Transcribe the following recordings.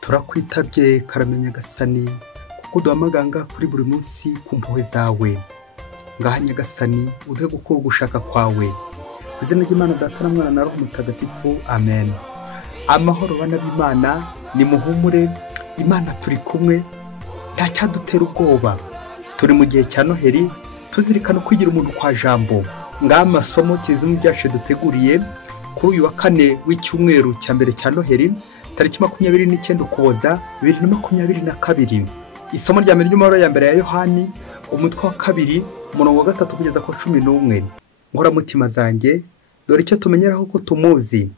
turakwitabye karamenya gasani kuko duhamaganga kuri buri munsi ku mpuhwe zawe. Ngaha nyagasani uduhe gukora ugushaka kwawe. Izina ry'Imana Data na Mwana na Roho Mutagatifu, amen. Amahoro bana b'Imana, ni muhumure, Imana turi kumwe, nta cyadutera ubwoba. Turi mu gihe cya Noheli, tuzirikana kwigira umuntu kwa jambo. Ngaha amasomo kizimu byacu duteguriye kuri uyu wa kane w'icyumweru cya mbere cya Noheli, tariki 29 Ukuboza 2022. Isomo rya mbere ry'umubaro ya mbere ya Yohani, umutwe wa 2, umurongo wa 3 kugeza ku 11. Nkora mutima zanjye, dore icyo tumenyeraho ko tumuzi,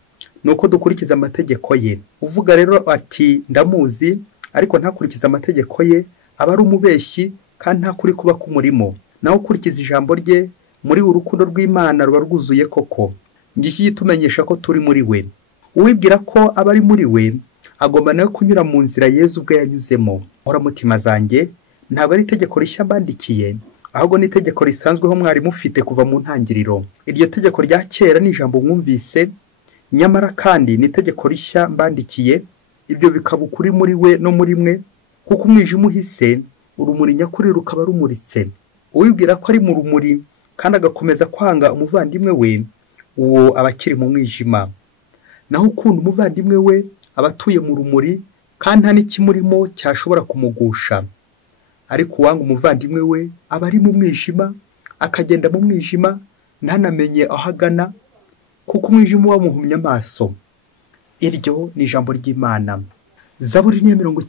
nuko dukurikiza amategeko ye. Uvuga rero ati ndamuzi ariko ntakurikiza amategeko ye, aba ari umubeshyi kandi nta kuri kuba kumurimo. Naho ukurikiza ijambo rye, muri urukundo rw'Imana ruba rwuzuye koko. Ngiki gitumenyesha ko turi muri we. Uwibwira ko aba ari muri we, agomba nawe kunyura mu nzira Yesu ubwe yanyuzemo. Nkora mutima zanjye, ntabwo ari itegeko rishya mbandikiye, ahubwo ni itegeko risanzweho mwari mufite kuva mu ntangiriro. Iryo tegeko rya kera ni ijambo mwumvise, nyamara kandi ni itegeko rishya mbandikiye, ibyo bikaba ukuri muri we no muri mwe, kuko umwijima uhise, urumuri nyakuri rukaba rumuritse. Uwibwira ko ari mu rumuri kandi agakomeza kwanga umuvandimwe we, uwo aba akiri mu mwijima. Naho ukunda umuvandimwe we aba atuye mu rumuri kandi nta n'ikimurimo cyashobora kumugusha. Ariko uwanga umuvandimwe we aba ari mu mwijima, akagenda mu mwijima ntanamenye aho agana, kuko umwijima wamuhumye amaso. Iryo ni ijambo ry'Imana. Zaburi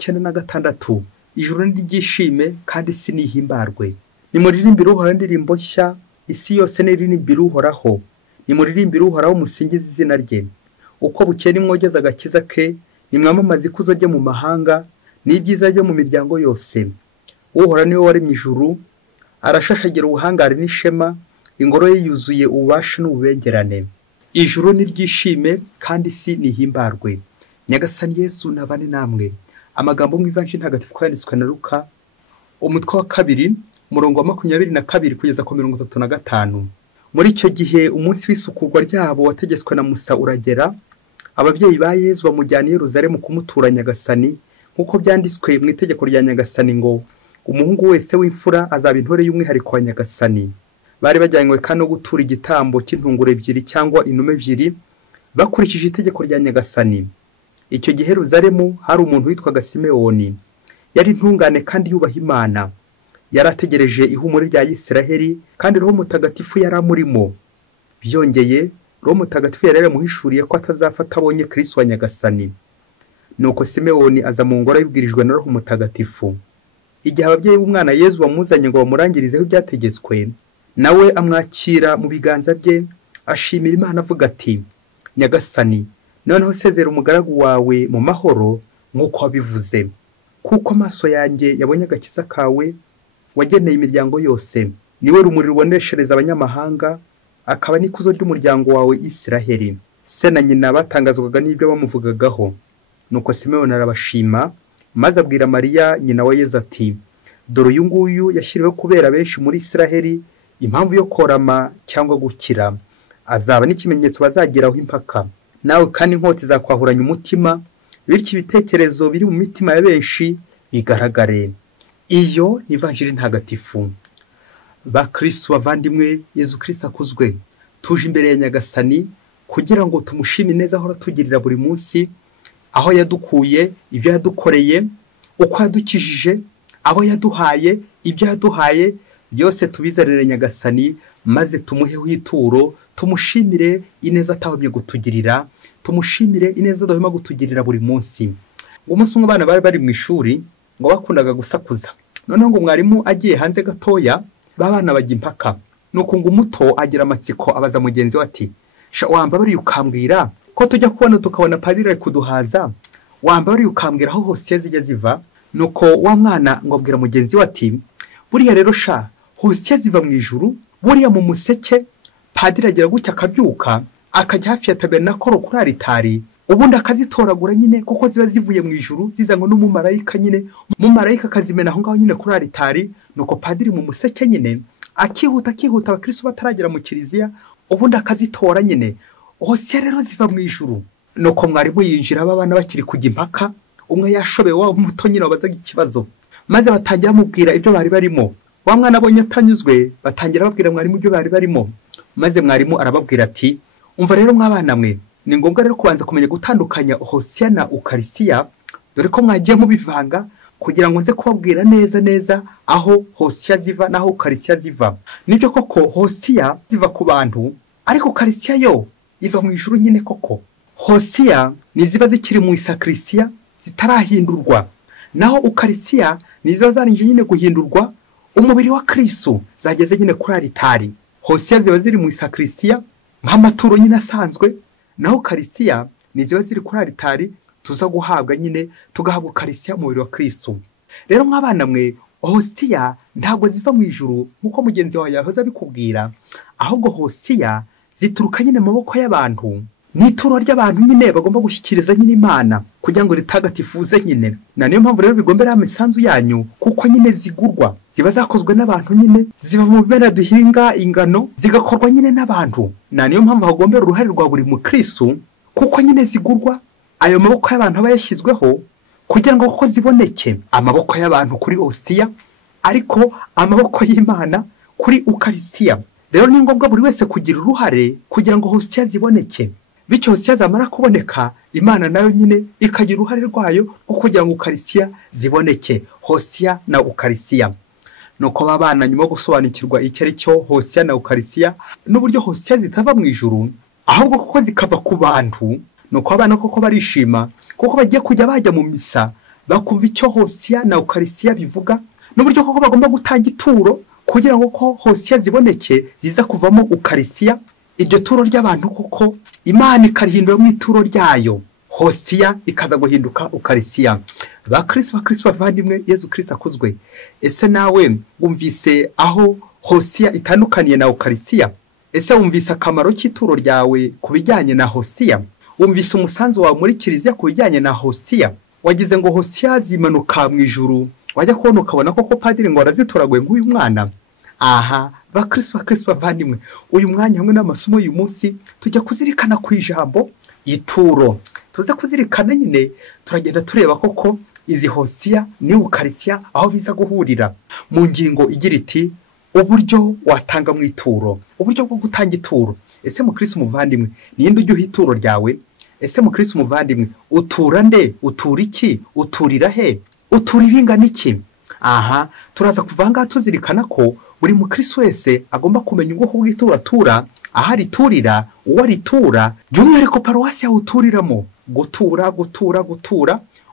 196. Ijuru n'iryishime kandi isi nihimbarwe. Nimuririmbire Uhoraho indirimbo nshya, isi yose niririmbire Uhoraho. Nimuririmbire Uhoraho musingize izina rye. Uko bukeye nimwogeza agakiza ke, nimwamamaze ikuzo rye mu mahanga, n'ibyiza byo mu miryango yose. Uhoraho niwe waremye ijuru, arashashagira ubuhangare n'ishema, ingoro ye yuzuye ububasha n'ububengerane. Ijuru niryishime kandi isi nihimbarwe. Nyagasani Yesu nabane namwe. Amagambo mu Ivanjili ntagatifu yanditswe na Luka, umutwe wa 2, umurongo wa 22 kugeza ku 35. Muri icyo gihe umunsi w'isukurwa ryabo wategetswe na Musa uragera, ababyeyi ba Yesu bamujyana i Yerusalemu kumutura Nyagasani, nk'uko byanditswe mu itegeko rya Nyagasani ngo umuhungu wese w'imfura azaba intore y'umwihariko wa Nyagasani. Bari bajyanywe kandi no gutura igitambo cy'intunguro 2 cyangwa inuma 2 bakurikije itegeko rya Nyagasani. Icyo gihe Yerusalemu hari umuntu witwaga Simewoni. Yari intungane kandi yubaha Imana. Yarategereje ihumure rya Isiraheli kandi Roho Mutagatifu yari amurimo. Byongeye Roho Mutagatifu yari yaramuhishuriye ko atazafata abonye Kristo wa Nyagasani. Nuko Simewoni aza mu ngoro yibwirijwe na Roho Mutagatifu. Igihe ababyeyi b'umwana Yesu bamuzanye ngo bamurangirizeho ibyategetswe, nawe amwakira mu biganza bye, ashimira Imana avuga ati, Nyagasani, noneho sezera umugaragu wawe mu mahoro nk'uko wabivuze, kuko amaso yanjye yabonye agakiza kawe wageneye imiryango yose. Niwe rumuri ruboneshereza abanyamahanga, akaba n'ikuzo ry'umuryango wawe Isiraheli. Se na nyina batangazwaga n'ibyo bamuvugagaho. Nuko Simewoni arabashima, maze abwira Mariya nyina wa Yesu ati, dore uyu nguyu yashyiriweho kubera benshi muri Isiraheli impamvu yo korama cyangwa gukira. Azaba n'ikimenyetso bazageraho impaka. Nawe kandi inkota izakwahuranya umutima, bityo ibitekerezo biri mu mitima ya benshi bigaragare. Iyo ni Ivanjili ntagatifu. Ba Kristo bavandimwe, Yesu Kristo akuzwe. Tuje imbere ya Nyagasani kugira ngo tumushime neza ahora tugirira buri munsi, aho yadukuye, ibyo yadukoreye, uko yadukijije, abo yaduhaye, ibyo yaduhaye, byose tubizarire Nyagasani, maze tumuheho ituro, tumushimire ineza atahobye gutugirira, tumushimire ineza adahwema gutugirira buri munsi. Umunsi umwe abana bari mu ishuri ngo bakundaga gusakuza. Noneho ngo mwarimu agiye hanze gatoya, babana bajya impaka. Nuko ngo umuto agira amatsiko abaza mugenzi we ati, sha wamba bari ukambwira ko tujya kubona tukabona padiri ari kuduhaza, wamba bari ukambwira aho hose zijya ziva. Nuko wa mwana ngo abwira mugenzi we ati, buriya rero sha hose ziva mu ijuru, buriya mu museke padiri agira gutya akabyuka akajya hafi ya tabernakoro kuri aritari, ubundi akazitoragura nyine kuko ziba zivuye mu ijuru zizanwa n'umumarayika nyine, umumarayika akazimena aho ngaho nyine kuri aritari. Nuko padiri mu museke nyine akihuta abakristo bataragera mu kiliziya, ubundi akazitora nyine. Hose rero ziva mu ijuru. Nuko mwarimu yinjira abana bakiri kujya impaka, umwe yashobewe wa muto nyine wabazaga ikibazo, maze batangira bamubwira ibyo bari barimo. Wa mwana abonye atanyuzwe, batangira babwira mwarimu ibyo bari barimo, maze mwarimu arababwira ati, umva rero mwabana mwe, ni ngombwa rero kubanza kumenya gutandukanya Hosiya na Ukarisiya, dore ko mwagiye mubivanga, kugira ngo nze kubabwira neza aho Hosiya ziva naho Ukarisiya ziva. Nibyo koko Hosiya ziva ku bantu, ariko Ukarisiya yo iva mu ijuru nyine koko. Hosiya ni ziba zikiri mu isakrisiya zitarahindurwa, naho Ukarisiya ni ziba zarinje nyine guhindurwa umubiri wa Kristo, zageze nyine kuri aritari. Hosiya ziba ziri mu isakrisiya nk'amaturo nyine asanzwe, naho Ukarisiya ni ziba ziri kuri aritari tuza guhabwa nyine, tugahabwa Ukarisiya umubiri wa Kristo. Rero mwabana mwe, Hosiya ntabwo ziva mu ijuru nk'uko mugenzi wawe yahoze abikubwira, ahubwo Hosiya zituruka nyine mu maboko y'abantu. Ni ituro ry'abantu nyine bagomba gushyikiriza nyine Imana kugira ngo ritagatifuze nyine. Na niyo mpamvu rero bigombera imisanzu yanyu, kuko nyine zigurwa, ziba zakozwe n'abantu nyine, ziva mu bimera duhinga ingano, zigakorwa nyine n'abantu. Na niyo mpamvu hagombera uruhare rwa buri mukristo, kuko nyine zigurwa. Ayo maboko y'abantu aba yashyizweho kugira ngo koko ziboneke. Amaboko y'abantu kuri Hosiya, ariko amaboko y'Imana kuri Ukarisiya. Rero ni ngombwa buri wese kugira uruhare kugira ngo Hosiya ziboneke. Bityo Hosiya zamara kuboneka, Imana nayo nyine ikagira uruhare rwayo rwo kugira ngo Ukarisiya ziboneke. Hosiya na Ukarisiya. Nuko babana nyuma gusobanukirwa icyo ari cyo Hosiya na Ukarisiya, n'uburyo Hosiya zitava mu ijuru ahubwo kuko zikava ku bantu, nuko abana koko barishima kuko bagiye kujya bajya mu misa bakumva icyo Hosiya na Ukarisiya bivuga, n'uburyo koko bagomba gutanga ituro kugira ngo ko Hosiya ziboneke ziza kuvamo Ukarisiya. Iryo turo ry'abantu koko Imana ikarihindura mu ituro ryayo, Hosiya ikaza guhinduka Ukarisiya. Bakristo bavandimwe, Yesu Kristo akuzwe. Ese nawe wumvise aho Hosiya itandukaniye na Ukarisiya? Ese wumvise akamaro cy'ituro ryawe ku bijyanye na Hosiya? Wumvise umusanzu wawe muri kiliziya ku bijyanye na Hosiya? Wagize ngo Hosiya zimanuka mu ijuru, wajya kubona ukabona koko padiri ngo arazitoraguye nk'uyu mwana? Aha, bakristo bavandimwe, uyu mwanya hamwe n'amasomo y'uyu munsi tujya kuzirikana ku ijambo ituro. Tuze kuzirikana nyine, turagenda tureba koko izi Hosiya ni Ukarisiya aho biza guhurira mu ngingo igira iti uburyo watanga mu ituro, uburyo bwo gutanga ituro. Ese mukristo muvandimwe, ninde ujya uha ituro ryawe? Ese mukristo muvandimwe, utura nde? Utura iki? Uturira he? Utura ibingana iki? Aha, turaza kuvanga tuzirikana ko buri mukristo wese agomba kumenya ubwoko bw'ituro atura, aho ariturira, uwo aritura, by'umwihariko paruwasi yawe uturiramo. Gutura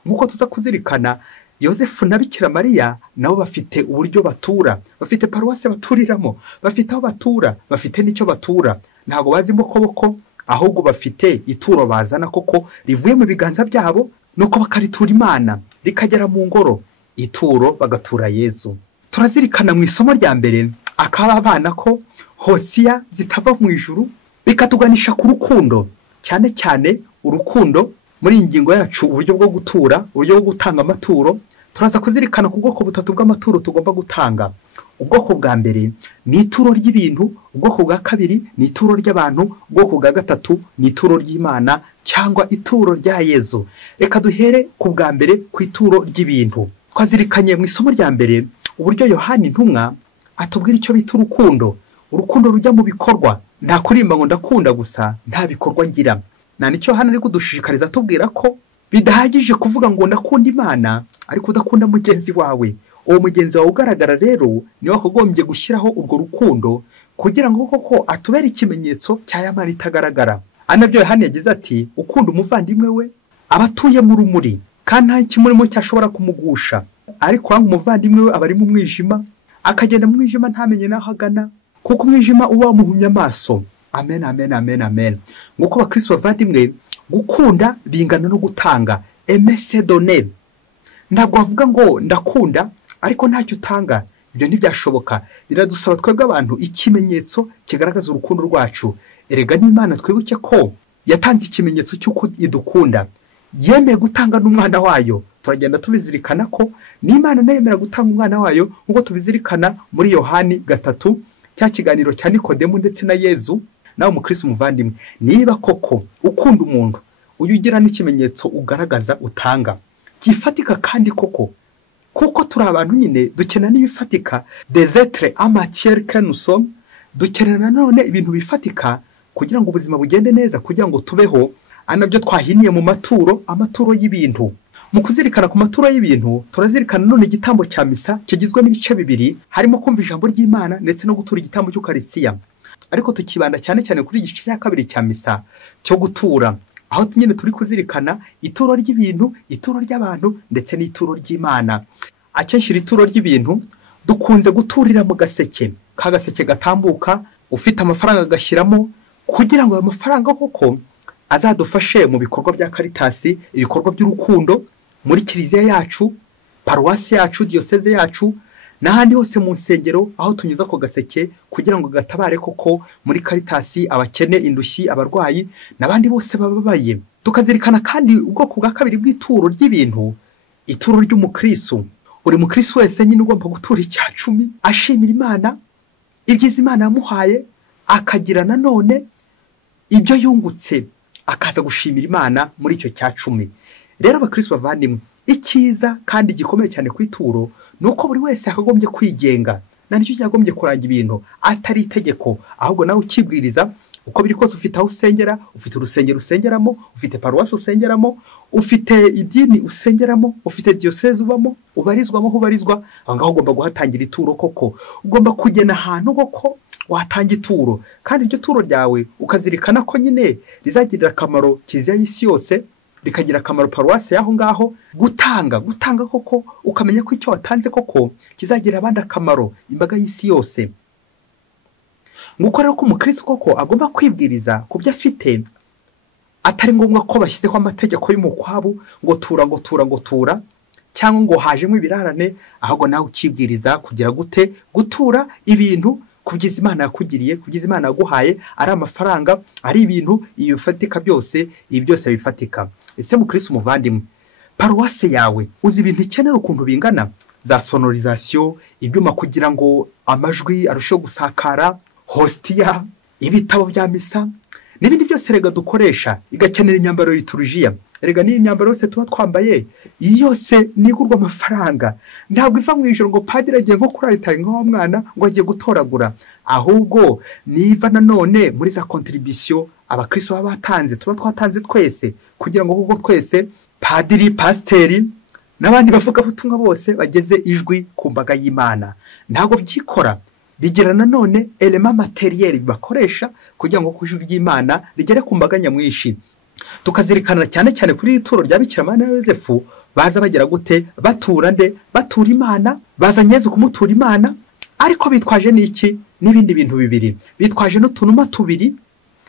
nk'uko tuza kuzirikana, Yosefu na Bikira Mariya nabo bafite uburyo batura, bafite paruwasi baturiramo, bafite aho batura, bafite n'icyo batura. Ntabwo bazi imbokoboko, ahubwo bafite ituro bazana koko rivuye mu biganza byabo, nuko bakaritura Imana rikagera mu ngoro. Ituro bagatura Yesu. Turazirikana mu isomo rya mbere akaba abana ko Hosiya zitava mu ijuru, bikatuganisha ku rukundo, cyane cyane urukundo. Muri ingingo yacu uburyo bwo gutura, uburyo bwo gutanga amaturo, turaza kuzirikana ku bwoko butatu bw'amaturo tugomba gutanga. Ubwoko bwa mbere ni ituro ry'ibintu, ubwoko bwa kabiri ni ituro ry'abantu, ubwoko bwa gatatu ni ituro ry'Imana cyangwa ituro rya Yesu. Reka duhere ku bwa mbere, ku ituro ry'ibintu. Twazirikanye mu isomo rya mbere uburyo Yohana intumwa atubwira icyo bita urukundo. Urukundo rujya mu bikorwa, nta kurimba ngo ndakunda gusa nta bikorwa ngira. Na nicyo hano ari kudushishikariza atubwira ko bidahagije kuvuga ngo ndakunda Imana ariko udakunda mugenzi wawe. Uwo mugenzi wawe ugaragara rero niwe wagombye gushyiraho urwo rukundo kugira ngo koko atubere ikimenyetso cya ya Mana itagaragara. Anabyo Yohana yagize ati, ukunda umuvandimwe we aba atuye mu rumuri kandi nta kimurimo cyashobora kumugusha, ariko wanga umuvandimwe we aba ari mu mwijima, akagenda mu mwijima ntamenye n'aho agana, kuko umwijima uba wamuhumye amaso. Amen, amen, amen, amen. Nguko bakristo bavandimwe, gukunda bingana no gutanga. Emese donner. Ntabwo bavuga ngo ndakunda ariko ntacyo utanga. Ibyo ntibyashoboka. Biradusaba twebwe abantu ikimenyetso kigaragaza urukundo rwacu. Erega n'Imana twibuke ko yatanze ikimenyetso cy'uko idukunda. Yemeye gutanga n'umwana wayo. Turagenda tubizirikana ko n'Imana nayemera gutanga umwana wayo, nk'uko tubizirikana muri Yohani 3, cya kiganiro cya Nikodemu ndetse na Yezu. Nawe mukristo muvandimwe, niba koko ukunda umuntu, uyu ugira n'ikimenyetso ugaragaza utanga. byifatika kandi koko, kuko turi abantu nyine dukenera n'ibifatika, des êtres en matière que nous sommes, dukenera nanone ibintu bifatika kugira ngo ubuzima bugende neza, kugira ngo tubeho. Anabyo twahiniye mu maturo, amaturo y'ibintu. Mu kuzirikana ku maturo y'ibintu, turazirikana none igitambo cya misa kigizwe n'ibice bibiri, harimo kumva ijambo ry'Imana ndetse no gutura igitambo cy'Ukarisitiya. Ariko tukibanda cyane cyane kuri igice cya kabiri cya misa cyo gutura, aho nyine turi kuzirikana ituro ry'ibintu, ituro ry'abantu ndetse n'ituro ry'Imana. Akenshi ituro ry'ibintu dukunze guturira mu gaseke, ka gaseke gatambuka, ufite amafaranga agashyiramo kugira ngo ayo mafaranga koko azadufashe mu bikorwa bya Karitasi, ibikorwa by'urukundo muri kiliziya yacu, paruwasi yacu, diyoseze yacu, n'ahandi hose mu nsengero aho tunyuza ko gaseke kugira ngo gatabare koko muri Karitasi abakene, indushyi, abarwayi n'abandi bose bababaye. Tukazirikana kandi ubwoko bwa kabiri bw'ituro ry'ibintu, ituro ry'umukristo. Buri mukristo wese nyine ugomba gutura icya 10 ashimira Imana ibyiza Imana yamuhaye, akagira nanone ibyo yungutse, akaza gushimira Imana muri icyo cya 10. Rero abakristo bavandimwe, icyiza kandi gikomeye cyane ku ituro nuko buri wese akagombye kwigenga, nicyo cyagombye kuranga ibintu, atari itegeko, ahubwo nawe ukibwiriza uko biri kose. Ufite aho usengera, ufite urusengero usengeramo, ufite paruwasi usengeramo, ufite idini usengeramo, ufite diyoseze ubamo, ubarizwamo aho ubarizwa, aho ngaho ugomba guhatangira ituro koko. Ugomba kugena ahantu koko watanga ituro, kandi iryo turo ryawe ukazirikana ko nyine rizagirira akamaro kiliziya y'isi yose, rikagira akamaro paruwasi y'aho ngaho. Gutanga koko, ukamenya ko icyo watanze koko kizagira abandi akamaro, imbaga y'isi yose. Nguko rero ko umukristo koko agomba kwibwiriza ku byo afite, atari ngombwa ko bashyizeho amategeko y'umukwabu ngo tura, cyangwa ngo hajemo ibirarane, ahubwo nawe ukibwiriza kugira gute gutura ibintu kubyiza Imana yakugiriye, kubyiza Imana yaguhaye, ari amafaranga, ari ibintu, iyo bifatika byose, ibi byose bifatika. Ese mukristo umuvandimwe, paruwasi yawe uzi ibintu ikenera ukuntu bingana, za sonorisation, ibyuma kugira ngo amajwi arusheho gusakara, hostiya, ibitabo bya misa n'ibindi byose rega dukoresha, igakenera imyambaro liturujia. Rega ni imyambaro yose tuba twambaye, yose nigurwa amafaranga. Ntabwo iva mu ijoro ngo padiri agiye nko kuri altari nk'aho mwana ngo agiye gutoragura, ahubwo niva nanone muri za contribution abakristo baba batanze, tuba twatanze twese, kugira ngo kuko twese padiri, pasiteri n'abandi bavuga butumwa bose bageze ijwi ku mbaga y'Imana. Ntabwo byikora, bigira nanone element materiel bakoresha kugira ngo kujuru ry'Imana rigere ku mbaga nyamwishi. Tukazirikana cyane cyane kuri ituro rya Bikira Mariya na Yosefu, baza bagira gute, batura Imana, bazanye Yezu kumutura Imana, ariko bitwaje n'iki, n'ibindi bintu bibiri, bitwaje n'utunuma tubiri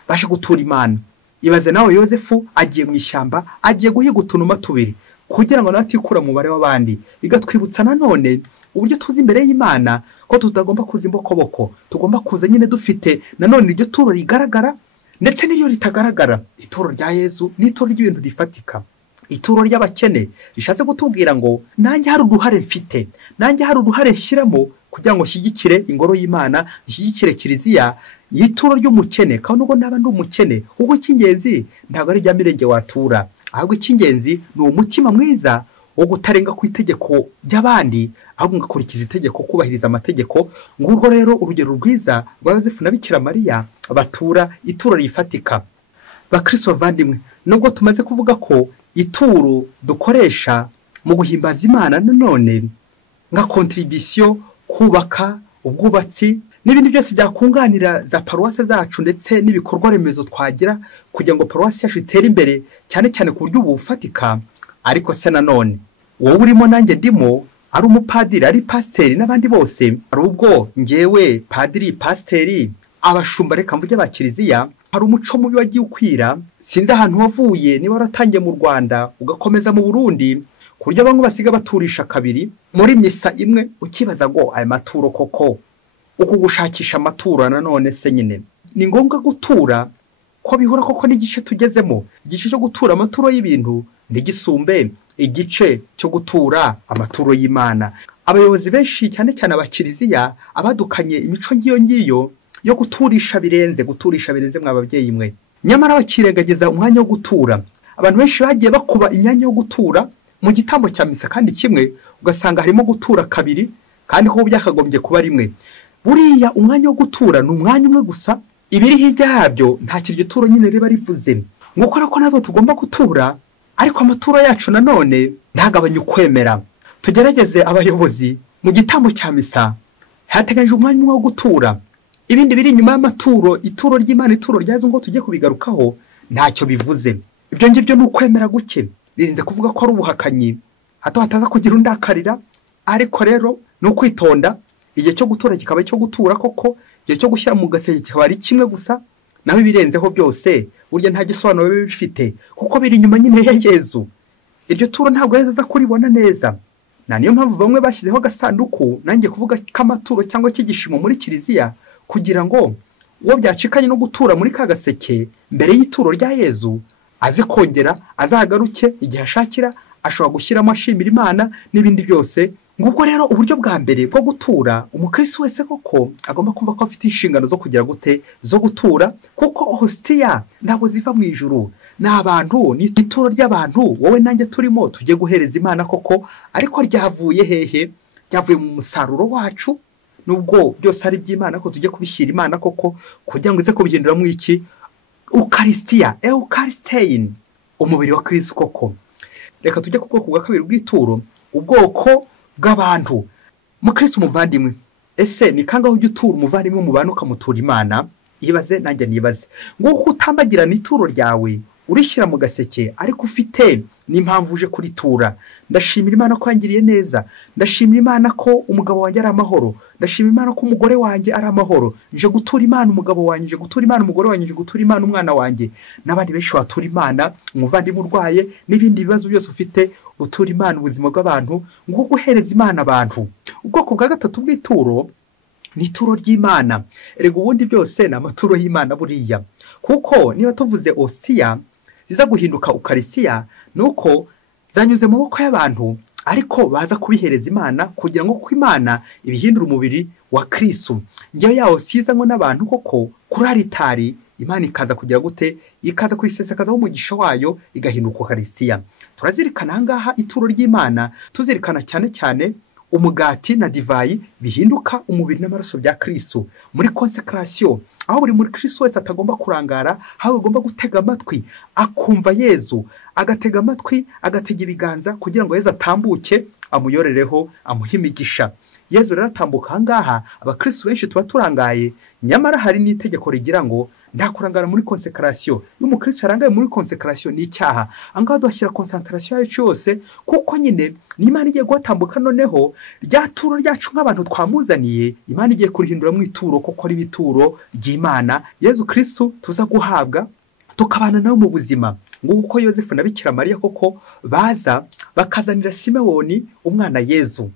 baje gutura Imana. Ibaze nawe Yosefu agiye mu ishyamba, agiye guhiga utunuma tubiri kugira ngo natikura mu bare w'abandi. Bigatwibutsa nanone uburyo tuzi imbere y'Imana ko tutagomba kuza imbokoboko, tugomba kuza nyine dufite nanone iryo turo rigaragara ndetse n'iyo ritagaragara. Ituro rya Yezu ni ituro ry'ibintu rifatika, ituro ry'abakene, rishatse gutubwira ngo nanjye hari uruhare mfite, nanjye hari uruhare nshyiramo kugira ngo shyigikire ingoro y'Imana, shyigikire kiliziya. Ituro ry'umukene, kandi ubwo naba ndi umukene, ubwo cy'ingenzi ntabwo ari rya mirenge watura, ahubwo cy'ingenzi ni umutima mwiza wo gutarenga ku itegeko ry'abandi, ahubwo ngakurikiza itegeko, kubahiriza amategeko. Ngurwo rero urugero rwiza rwa Yosefu na Bikira Mariya batura ituro rifatika. Bakristo bavandimwe, nubwo tumaze kuvuga ko ituro dukoresha mu guhimbaza Imana nanone nka contribution, kubaka, ubwubatsi n'ibindi byose byakunganira za paruwasi zacu ndetse n'ibikorwa remezo twagira kugira ngo paruwasi yacu itere imbere cyane cyane ku buryo bufatika. Ariko se nanone wowe urimo nanjye ndimo, ari umupadiri, ari pasiteri n'abandi bose, ari ubwo ngewe padiri, pasiteri, abashumba, reka mvuge ba kiliziya, hari umuco mubi wagiye ukwira. Sinzi ahantu wavuye, niba waratangiye mu Rwanda ugakomeza mu Burundi, ku buryo bamwe basiga baturisha kabiri muri misa imwe. Ukibaza ngo aya maturo koko, uku gushakisha amaturo nanone se nyine ni ngombwa gutura ko bihura koko n'igice tugezemo, igice cyo gutura amaturo y'ibintu ntigisumbe igice cyo gutura amaturo y'Imana. Abayobozi benshi cyane cyane abakiliziya abadukanye imico ngiyo yo guturisha birenze mw'ababyeyi mwe, nyamara bakirengagiza umwanya wo gutura. Abantu benshi bagiye bakuba imyanya yo gutura mu gitambo cya misa kandi kimwe ugasanga harimo gutura kabiri kandi ko byakagombye kuba rimwe. Buriya umwanya wo gutura ni umwanya umwe gusa, ibiri hirya yabyo nta kiryo turo nyine riba rivuze. Nguko ko nazo tugomba gutura, ariko amaturo yacu nanone ntagabanye ukwemera. Tugerageze abayobozi mu gitambo cya misa hateganyije umwanya umwe wo gutura. Ibindi biri inyuma y'amaturo, ituro ry'Imana, ituro ryazo ngo tujye kubigarukaho ntacyo bivuze. Ibyo ngibyo ni ukwemera guke, birinze kuvuga ko ari ubuhakanyi, hato hataza kugira undakarira. Ariko rero ni ukwitonda, igihe cyo gutura kikaba cyo gutura koko, igihe cyo gushyira mu gaseke kikaba ari kimwe gusa, naho ibirenzeho byose burya nta gisobanuro biba bifite, kuko biri inyuma nyine ya Yezu. Iryo turo ntabwo yaza kuribona neza. Na niyo mpamvu bamwe bashyizeho agasanduku, nanjye kuvuga k'amaturo cyangwa k'igishimo muri kiliziya, kugira ngo uwo byacikanye no gutura muri ka gaseke mbere y'ituro rya Yezu aze kongera azagaruke igihe ashakira, ashobora gushyiramo ashimira Imana n'ibindi byose. Ngubwo rero uburyo bwa mbere bwo gutura, umukristo wese koko agomba kumva ko afite inshingano zo kugira gute zo gutura, kuko hostia ntabwo ziva mu ijuru, n'abantu ni ituro ry'abantu wowe nanjye turimo tujye guhereza Imana koko. Ariko ryavuye hehe? Ryavuye mu musaruro wacu, nubwo byose ari by'Imana ko tujye kubishyira Imana koko, kugira ngo ize kubihindura mu iki Eucharistia, Eucharistein, umubiri wa Kristo koko. Reka tujye ku bwoko bwa kabiri bw'ituro, ubwoko bw'abantu. Mukristo umuvandimwe, ese ni kangaho ujya utura umuvandimwe mu bantu ukamutura Imana? Yibaze nanjye nibaze. Nguko utambagirana ituro ryawe urishyira mu gaseke, ariko ufite n'impamvu uje kuritura. Ndashimira Imana ko yangiriye neza, ndashimira Imana ko umugabo wanjye ari amahoro, ndashimira Imana ko umugore wanjye ari amahoro, nje gutura Imana umugabo wanjye, nje gutura Imana umugore wanjye, nje gutura Imana umwana wanjye. N'abandi benshi batura Imana, umuvandimwe urwaye n'ibindi bibazo byose ufite, utura Imana ubuzima bw'abantu, ngo guhereza Imana abantu. Ubwoko bwa gatatu bw'ituro ni ituro ry'Imana. Erega ubundi byose ni amaturo y'Imana buriya, kuko niba tuvuze hostia ziza guhinduka ukarisiya, nuko zanyuze mu maboko y'abantu, ariko baza kubihereza Imana kugira ngo ko Imana ibihindura umubiri wa Kristo. Ngiyo yaho siza ngo n'abantu koko kuri aritari Imana ikaza kugira gute, ikaza kwisesekazaho umugisha wayo, igahinduka ukarisiya. Turazirikana ngaha ituro ry'Imana, tuzirikana cyane cyane umugati na divayi bihinduka umubiri n'amaraso bya Kristo muri consecration, aho buri muri Kristo wese atagomba kurangara, aho agomba gutega amatwi akumva Yezu, agatega amatwi, agatega ibiganza kugira ngo Yezu atambuke amuyororeho, amuhe imigisha. Yezu rero atambuka ngaha, abakristo benshi tuba turangaye, nyamara hari n'itegeko rigira ngo nta kurangara muri consecration. Iyo umukristo yarangaye muri consecration ni icyaha. Angaho duhashyira concentration yacu yose, kuko nyine ni Imana igiye gutambuka, noneho rya turo ryacu nk'abantu twamuzaniye, Imana igiye kurihindura mu ituro koko ari bituro ry'Imana Yezu Kristo tuza guhabwa tukabana nawe mu buzima. Nguko Yosefu na Bikira Mariya koko baza bakazanira Simewoni umwana Yezu.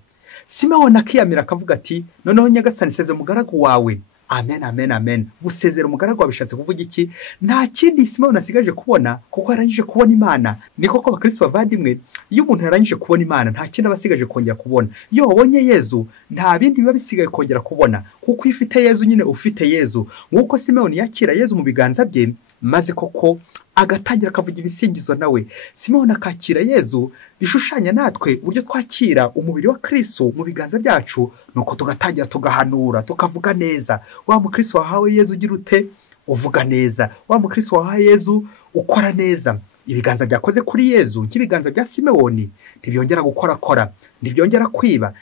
Simewoni akiyamira akavuga ati, noneho Nyagasani seze umugaragu wawe. Amen, amen, amen. Gusezera umugaragu wabishatse kuvuga iki? Nta kindi Simewoni asigaje kubona, kuko yarangije kubona Imana. Ni koko abakristo bavandimwe, iyo umuntu yarangije kubona Imana nta kindi abasigaje kongera kubona. Iyo wabonye Yezu nta bindi biba bisigaye kongera kubona, kuko ifite Yezu nyine ufite Yezu. Nguko Simewoni yakira Yezu mu biganza bye, maze koko agatangira akavuga ibisingizo nawe. Simewoni akakira Yezu, bishushanya natwe uburyo twakira umubiri wa Kristo mu biganza byacu, nuko tugatangira tugahanura, tukavuga neza. Wa mukristo wahawe Yezu ugira ute? Uvuga neza. Wa mukristo wahawe Yezu ukora neza. Ibiganza byakoze kuri Yezu nk'ibiganza bya Simewoni ntibyongera gukora, ntibyongera kwiba,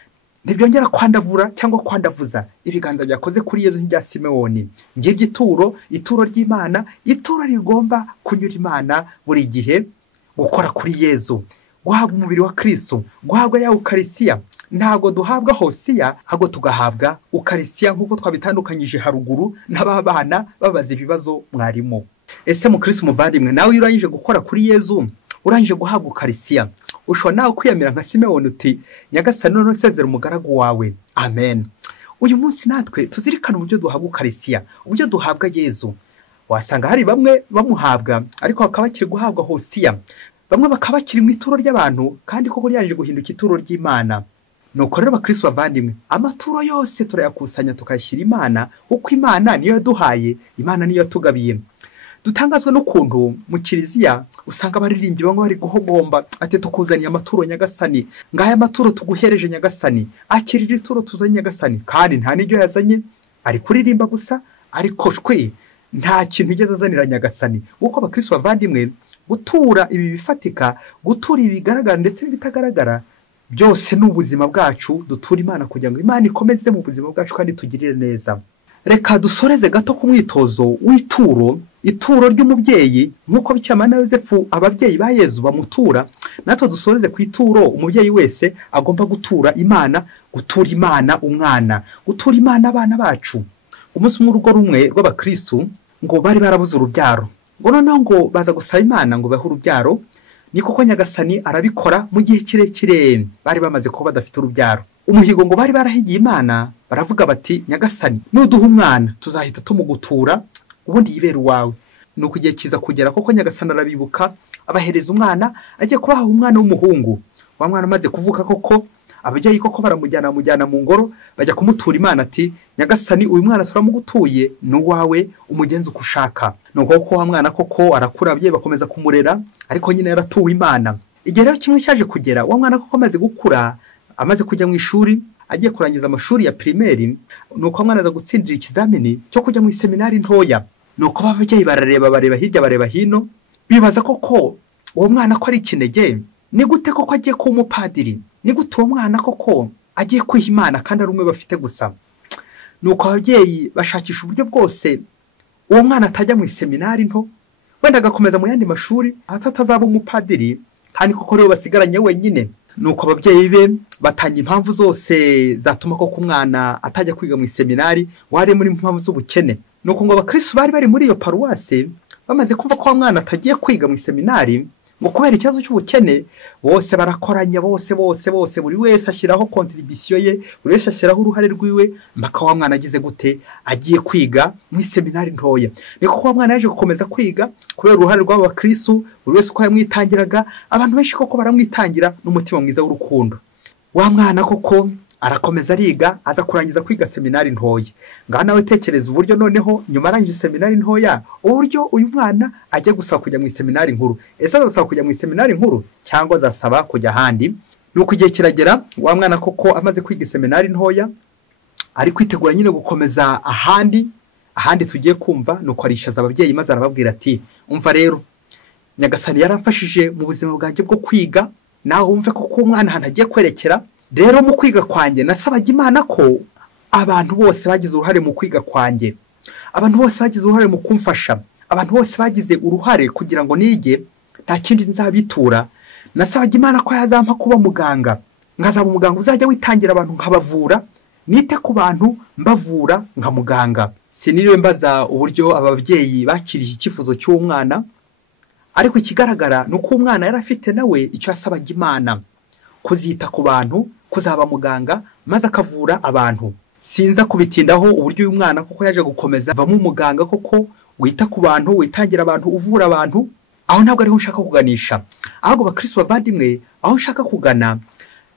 ntibyongera kwandavura cyangwa kwandavuza. Ibiganza byakoze kuri Yezu nk'ibya Simewoni. Ngiryo ituro ry'Imana, ituro rigomba kunyura Imana buri gihe, gukora kuri Yezu, guhabwa umubiri wa Kristo, guhabwa ya ukarisiya. Ntago duhabwa hostia, ahubwo tugahabwa ukarisiya, nk'uko twabitandukanyije haruguru n'ababana babaza ibibazo mwarimo. Ese mu Kristo umuvandimwe, nawe urangije gukora kuri Yezu, urangije guhabwa ukarisiya, ushobora nawe kwiyamira nka Simewoni uti, Nyagasani none sezera umugaragu wawe. Amen. Uyu munsi natwe tuzirikana uburyo duhabwa ukarisiya, uburyo duhabwa Yezu. Wasanga hari bamwe bamuhabwa ariko bakaba bakiri guhabwa hostia, bamwe bakaba bakiri mu ituro ry'abantu kandi koko ryarije guhinduka ituro ry'Imana. Nuko rero abakristo bavandimwe, amaturo yose turayakusanya tukayashyira Imana, uko Imana niyo yaduhaye, Imana niyo yatugabiye. dutangazwa n'ukuntu mu kiliziya usanga abaririmbyi bamwe bari guhogomba ati tukuzaniye amaturo nyagasani, ngaya amaturo tuguhereje nyagasani, akirira ituro tuzanye nyagasani, kandi nta n'iryo yazanye, ari kuririmba gusa, ariko shwe nta kintu igeze azanira nyagasani. Uko abakristo bavandimwe, gutura ibi bifatika, gutura ibi bigaragara ndetse n'ibitagaragara, byose ni ubuzima bwacu. Dutura Imana kugira ngo Imana ikomeze mu buzima bwacu kandi tugirire neza. Reka dusoreze gato ku mwitozo w'ituro, ituro ry'umubyeyi nk'uko Bikira Yosefu ababyeyi ba Yezu bamutura, natwe dusoreze ku ituro umubyeyi wese agomba gutura Imana, gutura Imana umwana, gutura Imana abana bacu. Umunsi umwe urugo rumwe rw'abakristo ngo bari barabuze urubyaro, ngo noneho ngo baza gusaba Imana ngo bahe urubyaro, ni koko nyagasani arabikora mu gihe kirekire bari bamaze kuba badafite urubyaro. Umuhigo ngo bari barahigiye Imana, baravuga bati nyagasani nuduha umwana tuzahita tumugutura ubundi yibera uwawe. Nuko igihe kiza kugera koko nyagasani arabibuka, abahereza umwana, agiye kubaha umwana w'umuhungu. Wa mwana amaze kuvuka koko, ababyeyi koko baramujyana mu ngoro, bajya kumutura Imana ati nyagasani uyu mwana turamugutuye n'uwawe, umugenzi uko ushaka. Nuko koko wa mwana koko arakura, ababyeyi bakomeza kumurera, ariko nyine yaratuwe Imana. Igihe rero kimwe cyaje kugera, wa mwana koko amaze gukura, amaze kujya mu ishuri, agiye kurangiza amashuri ya primaire, nuko mwana aza gutsindira ikizamini cyo kujya mu seminari ntoya. Nuko ababyeyi bareba hirya bareba hino, bibaza koko uwo mwana ko ari ikinege, ni gute koko agiye kuba umupadiri, ni gute uwo mwana koko agiye kwiha Imana kandi ari umwe bafite gusa. Nuko ababyeyi bashakisha uburyo bwose uwo mwana atajya mu seminari nto, wenda agakomeza mu yandi mashuri atazaba umupadiri, kandi koko rero basigaranye wenyine. Nuko ababyeyi be batanga impamvu zose zatuma koko umwana atajya kwiga mu seminari, wari muri impamvu z'ubukene. Nuko ngo abakristo bari muri iyo paruwase bamaze kumva ko umwana atagiye kwiga mu seminari, ngo kubera ikibazo cy'ubukene, bose barakoranya, bose buri wese ashyiraho contribution ye, buri wese ashyiraho uruhare rwiwe, mpaka wa mwana agize gute agiye kwiga mu seminari ntoya. Niko kwa mwana yaje gukomeza kwiga kubera uruhare rw'abakristo, buri wese uko yamwitangiraga, abantu benshi koko baramwitangira n'umutima mwiza w'urukundo. Wa mwana koko arakomeza ariga, aza kurangiza kwiga seminari ntoya. Ngaha nawe tekereza uburyo noneho nyuma arangije seminari ntoya, uburyo uyu mwana ajya gusaba kujya mu seminari nkuru. Ese azasaba kujya mu seminari nkuru cyangwa azasaba kujya ahandi? Nuko igihe kiragera, wa mwana koko amaze kwiga seminari ntoya, ari kwitegura nyine gukomeza ahandi tugiye kumva. Nuko arishaza ababyeyi maze arababwira ati umva rero, nyagasani yaramfashije mu buzima bwanjye bwo kwiga, nawe wumve ko umwana ahantu agiye kwerekera. Rero mu kwiga kwanjye nasabaga Imana ko abantu bose bagize uruhare mu kwiga kwanjye, abantu bose bagize uruhare mu kumfasha, abantu bose bagize uruhare kugira ngo nige, nta kindi nzabitura. Nasabaga Imana ko yazampa kuba muganga, nkazaba umuganga uzajya witangira abantu nkabavura, nite ku bantu mbavura nka muganga. Siniriwe mbaza uburyo ababyeyi bakiriye icyifuzo cy'umwana, ariko ikigaragara ni uko umwana yari afite nawe icyo yasabaga Imana, kuzita ku bantu, kuzaba muganga maze akavura abantu. Sinza kubitindaho uburyo uyu mwana kuko yaje gukomeza avamo umuganga koko wita ku bantu, witangira abantu, uvura abantu. Aho ntabwo ariho nshaka kuganisha, ahubwo bakristo bavandimwe, aho nshaka kugana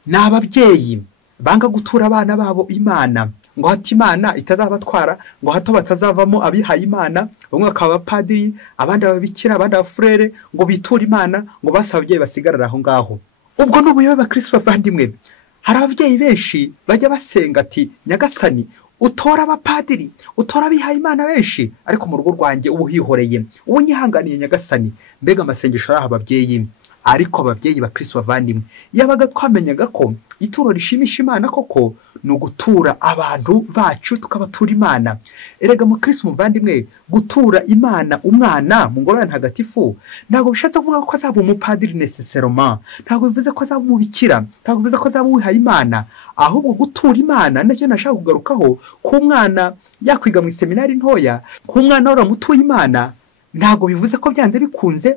ni ababyeyi banga gutura abana babo Imana, ngo hati Imana itazabatwara, ngo hato batazavamo abihaye Imana, bamwe bakaba abapadiri, abandi ababikira, abandi abafurere, ngo biture Imana, ngo basa ababyeyi basigarara aho ngaho. Ubwo n'ubuyobe bakristo bavandimwe, hari ababyeyi benshi bajya basenga ati nyagasani utora abapadiri, utora abihaye Imana benshi, ariko mu rugo rwanjye ubu hihoreye, ubu nyihanganiye nyagasani. Mbega amasengesho ari ababyeyi. Ariko ababyeyi bakristo bavandimwe, yabaga twamenyaga ko ituro rishimisha Imana koko ni ugutura abantu bacu, tukabatura Imana. Erega mu Kristo muvandimwe, gutura Imana umwana mu ngoro ntagatifu ntabwo bishatse kuvuga ko azaba umupadiri necessairement, ntabwo bivuze ko azaba umubikira, ntabwo bivuze ko azaba uwihaye Imana. Ahubwo gutura Imana nacyo nashaka kugarukaho, ku mwana yakwiga mu seminari ntoya, ku mwana waramutuye Imana, ntabwo bivuze ko byanze bikunze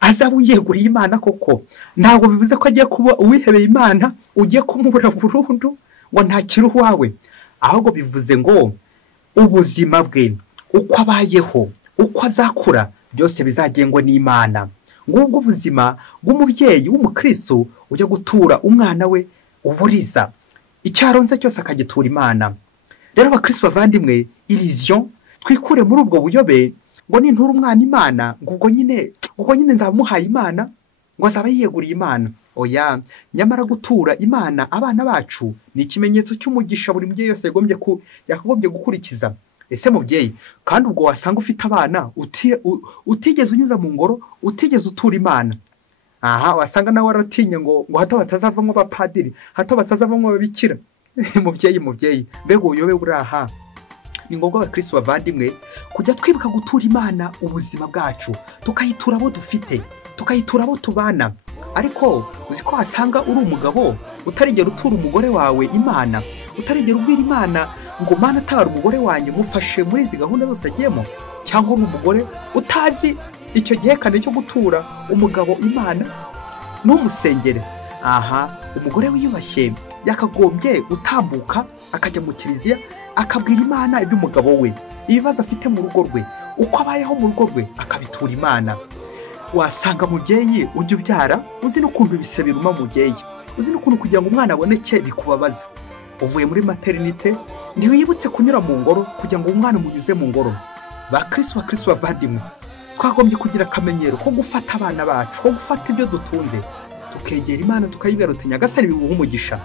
azaba uyeguriye Imana koko. Ntabwo bivuze ko agiye kuba uwihebeye Imana, ugiye kumubura burundu ngo ntakiri uwawe. Ahubwo bivuze ngo ubuzima bwe, uko abayeho, uko azakura, byose bizagengwa n'Imana. Ngubwo ubuzima bw'umubyeyi w'umukristo ujya gutura umwana we uburiza, icyaronze cyose akagitura Imana. Rero bakristo bavandimwe, illusion twikure muri ubwo buyobe, ngo nintura umwana Imana ngo ubwo nyine nzamuhaye Imana ngo azaba yiyeguriye Imana. Oya, nyamara gutura Imana abana bacu ni ikimenyetso cy'umugisha buri mubyeyi wese yakagombye gukurikiza. Ese mubyeyi, kandi ubwo wasanga ufite abana utigeze unyuza mu ngoro, utigeze utura Imana. Wasanga nawe waratinye ngo hato batazavamo abapadiri, hato batazavamo ababikira. Mubyeyi, mbega ubuyobe buraha. Ni ngombwa abakristo bavandimwe kujya twibuka gutura Imana ubuzima bwacu, tukayitura abo dufite, tukayitura abo tubana. Ariko uzi ko wasanga uri umugabo utarigera utura umugore wawe Imana, utarigera ubwira Imana ngo Mana tabara umugore wanjye, mufashe muri izi gahunda zose agiyemo. Cyangwa umugore utazi icyo gihekane cyo gutura umugabo Imana n'umusengere. Umugore wiyubashye yakagombye utambuka akajya mu kiliziya akabwira Imana iby'umugabo we, ibibazo afite mu rugo rwe, uko abayeho mu rugo rwe, akabitura Imana. Wasanga mubyeyi ujya ubyara uzi n'ukuntu ibise biruma mubyeyi, uzi n'ukuntu kugira ngo umwana aboneke bikubabaza. Uvuye muri maternité ntiwibutse kunyura mu ngoro kugira ngo umwana umunyuze mu ngoro. Bakristo bavandimwe, twagombye kugira akamenyero ko gufata abana bacu, ko gufata ibyo dutunze tukegera Imana tukayibwira uti Nyagasani bibuha umugisha.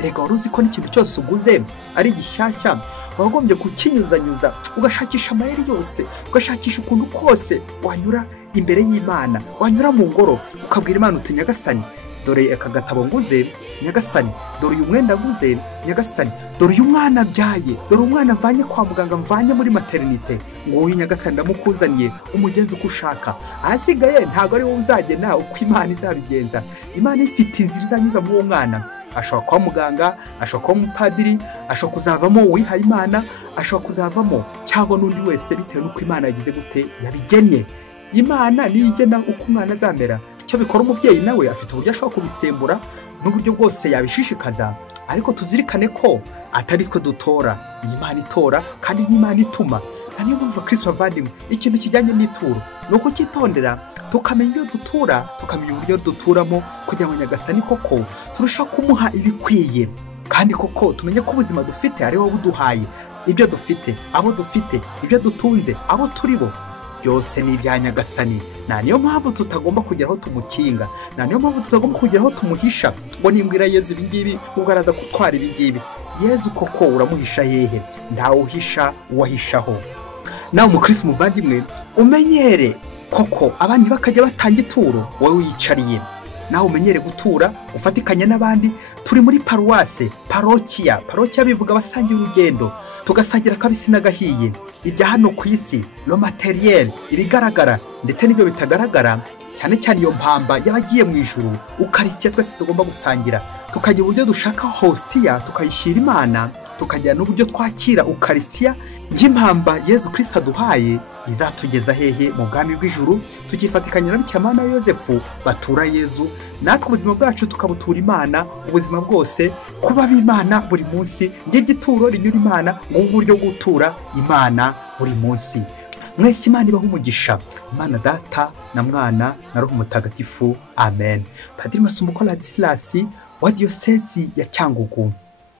Erega wari uzi ko n'ikintu cyose uguze ari gishyashya wagombye kukinyuzanyuza, ugashakisha amayeri yose, ugashakisha ukuntu kose wanyura imbere y'Imana, wanyura mu ngoro ukabwira Imana uti Nyagasani, dore aka gatabo nguze Nyagasani, dore uyu mwenda nguze Nyagasani, dore uyu mwana byaye, dore umwana mvanye kwa muganga, mvanye muri maternité, ngo uyu Nyagasani ndamukuzaniye, umugenzi uko ushaka. Ahasigaye ntabwo ari wowe uzagena uko Imana izabigenza. Imana ifite inzira izanyuza mu uwo mwana. Ashobora kuba muganga, ashobora kuba umupadiri, ashobora kuzavamo uwihaye Imana, ashobora kuzavamo cyangwa n'undi wese bitewe n'uko Imana yagize gute yabigennye. Imana niyo igena uko umwana azamera. Icyo bikora umubyeyi nawe afite uburyo ashobora kubisembura n'uburyo bwose yabishishikaza. Ariko tuzirikane ko atari twe dutora, ni Imana itora kandi ni Imana ituma. Niyo mpamvu Kristo bavandimwe, ikintu kijyanye n'ituro ni uko cyitondera, tukamenya ibyo dutura, tukamenya uburyo duturamo kugira ngo Nyagasani koko turushaho kumuha ibikwiye. Kandi koko tumenye ko ubuzima dufite ari wowe uduhaye. Ibyo dufite, abo dufite, ibyo dutunze, abo turi bo, byose ni ibya Nyagasani. Niyo mpamvu tutagomba kugera aho tumukinga, niyo mpamvu tutagomba kugera aho tumuhisha ngo nimbwira Yezu ibingibi ubwo araza gutwara ibingibi. Yezu koko uramuhisha hehe? Ntawe uhisha uwahishaho. Nawe umukristo muvandimwe, umenyere koko abandi bakajya batanga ituro, wowe wiyicariye. Nawe umenyere gutura ufatikanya n'abandi. Turi muri paruwase, parokiya bivuga abasangira urugendo, tugasangira akabisi n'agahiye. Ibya hano ku isi, lo materiel, ibigaragara ndetse n'ibyo bitagaragara, cyane cyane iyo mpamba y'abagiye mu ijuru, ukarisiya twese tugomba gusangira. Tukagira uburyo dushaka hostiya tukayishyira Imana, tukagira n'uburyo twakira ukarisiya nk'impamba Yezu Kristo aduhaye izatugeza hehe mu bwami bw'ijuru. Tukifatikanya na Bicyamana Yozefu batura Yezu, natwe ubuzima bwacu tukabutura Imana ubuzima bwose, kuba b'Imana buri munsi. Ng'igituro rinyura Imana, ng'uburyo bwo gutura Imana buri munsi. Mwese Imana ibaha umugisha. Imana Data na Mwana na Roho Mutagatifu. Amen. Padiri Masumbuko Ladislas wa Diyosezi ya Cyangugu.